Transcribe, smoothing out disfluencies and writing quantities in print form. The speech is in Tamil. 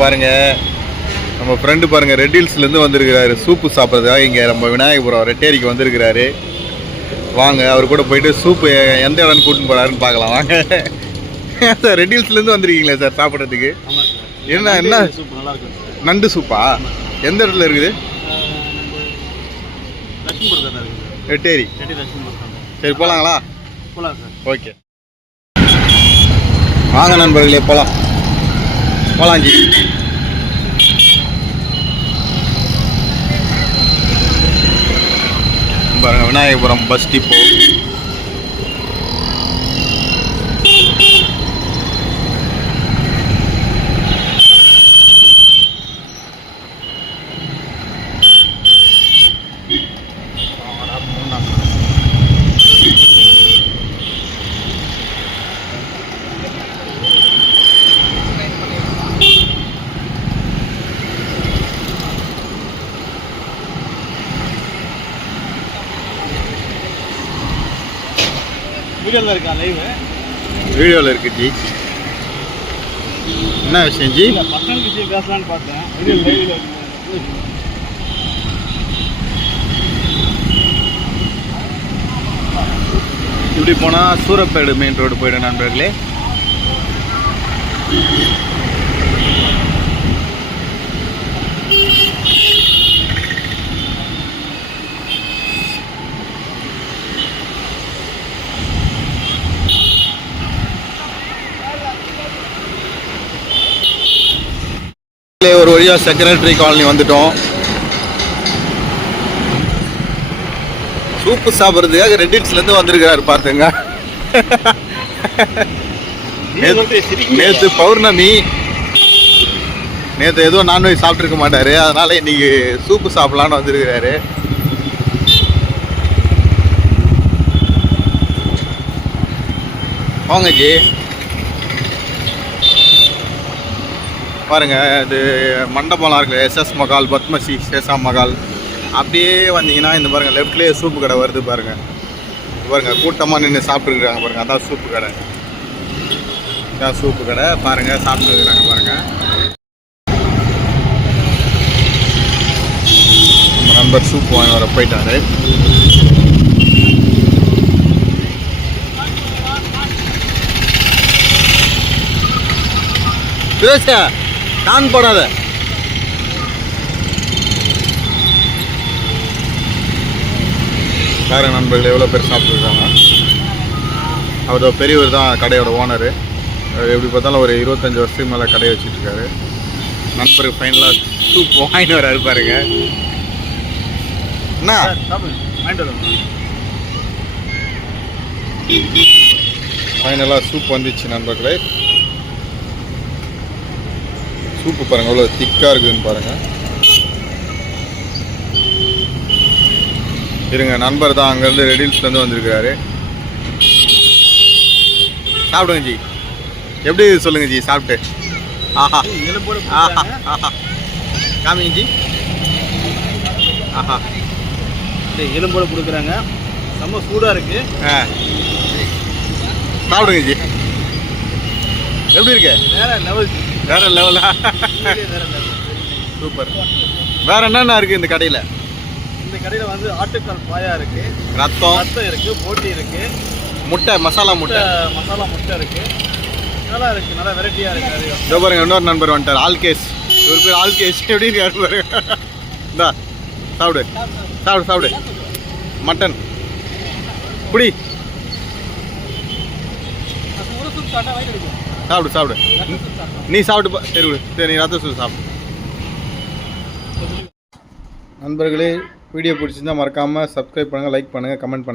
பாருங்க நம்ம ஃப்ரெண்டு பாருங்க ரெட் ஹில்ஸ்லேருந்து வந்திருக்கிறாரு சூப்பு சாப்பிட்றதுக்காக இங்கே நம்ம விநாயகபுரம் ரெட்டேரிக்கு வந்திருக்கிறாரு. வாங்க அவர் கூட போயிட்டு சூப்பு எந்த இடம்னு கூட்டின்னு போகிறாருன்னு பார்க்கலாம். வாங்க சார், ரெட் ஹில்ஸ்லேருந்து வந்திருக்கீங்களா சார் சாப்பிட்றதுக்கு? என்ன சூப் நல்லா இருக்கு. நண்டு சூப்பா? எந்த இடத்துல இருக்குது? ரெட்டேரி. சரி போகலாங்களா? போகலாம் சார். ஓகே வாங்க நண்பர்களே போகலாம். போகலாஞ்சி. பாருங்க விநாயகபுரம் பஸ் டிப்போ. வீடியோவில் இருக்கா? லைவ் வீடியோவில் இருக்கு ஜி. என்ன விஷயம் ஜி? பர்சனல் விஷயம் பேசலான்னு பார்த்தேன். வீடியோ லைவ் இப்படி போனால் சூரப்பேடு மெயின் ரோடு போய்டும் நண்பர்களே. ஒரு வழியாக செக்ரட்டரி காலனி வந்துட்டோம். சூப்பு சாப்பிட்றதுக்காக ரெட் ஹில்ஸ்லேருந்து வந்திருக்கிறாரு பார்த்துங்க. நேற்று பௌர்ணமி, நேற்று எதுவும் நான்வெஜ் சாப்பிட்ருக்க மாட்டார், அதனால் இன்னைக்கு சூப்பு சாப்பிட்லான்னு வந்திருக்கிறாரு. வாங்க ஜி. பாருங்க இது மண்டபம்லாம் இருக்குது. SS மகால், பத்மஸ்ரீ சேஷா மகால். அப்படியே வந்தீங்கன்னா இந்த பாருங்க லெஃப்ட்லேயே சூப்பு கடை வருது பாருங்க. பாருங்க கூட்டமாக நின்று சாப்பிட்டுருக்குறாங்க பாருங்க. அதான் சூப்பு கடை. இதான் சூப்பு கடை பாருங்க. சாப்பிட்டுருக்குறாங்க பாருங்க. நம்ம நண்பர் சூப்பு வாங்கி வர போயிட்டாரு. சுரேஷா நான் போடாத. பாருங்க நண்பர்கள் எவ்வளோ பேர் சாப்பிட்டுருக்காங்க. அவர் பெரியவர் தான் கடையோட ஓனரு. எப்படி பார்த்தாலும் ஒரு 25 வருஷத்துக்கு மேலே கடையை வச்சுட்ருக்காரு. நண்பருக்கு ஃபைனலாக சூப் வாங்கிட்டு வராரு பாருங்க. என்ன ஃபைனலாக சூப் வந்துச்சு நண்பர்களே. சூப்பு பாருங்கள் எவ்வளோ திக்காக இருக்குதுன்னு பாருங்கள். இருங்க நண்பர் தான் அங்கேருந்து ரெட் ஹில்ஸ்லேருந்து வந்திருக்கிறாரு. சாப்பிடுங்க ஜி. எப்படி சொல்லுங்கள் ஜி சாப்பிட்டு? ஆஹா ஆஹா ஆஹா காமிங்க ஜி. ஆஹா எலும்போடு கொடுக்குறாங்க. செம்ம சூடாக இருக்குது. சாப்பிடுங்க ஜி. எப்படி இருக்கு? வேற லெவலா? சூப்பர். வேற என்னென்ன இருக்குது இந்த கடையில்? இந்த கடையில் வந்து ஆட்டுக்கால் பாயா இருக்குது, ரத்தம் இருக்குது, போட்டி இருக்குது, முட்டை மசாலா முட்டை இருக்குது. நல்லா இருக்குது, நல்லா வெரைட்டியாக இருக்குது. இதோ பாருங்க இன்னொரு நண்பர் வந்துட்டார் ஆல்கேஷ். ஒரு பேர் ஆல்கேஷ். எப்படி இருக்காரு பாருங்க. இந்தா சாப்பிடு சாப்பிடு சாப்பிடு. மட்டன் புடி. சாப்பிடு சாப்பிடு. நீ சாப்பிட்டு சரி விடு. சரி நீ ரத்த சூப் சாப்பிடு. நண்பர்களே வீடியோ பிடிச்சிருந்தால் மறக்காமல் சப்ஸ்கிரைப் பண்ணுங்கள், லைக் பண்ணுங்கள், கமெண்ட் பண்ணுங்கள்.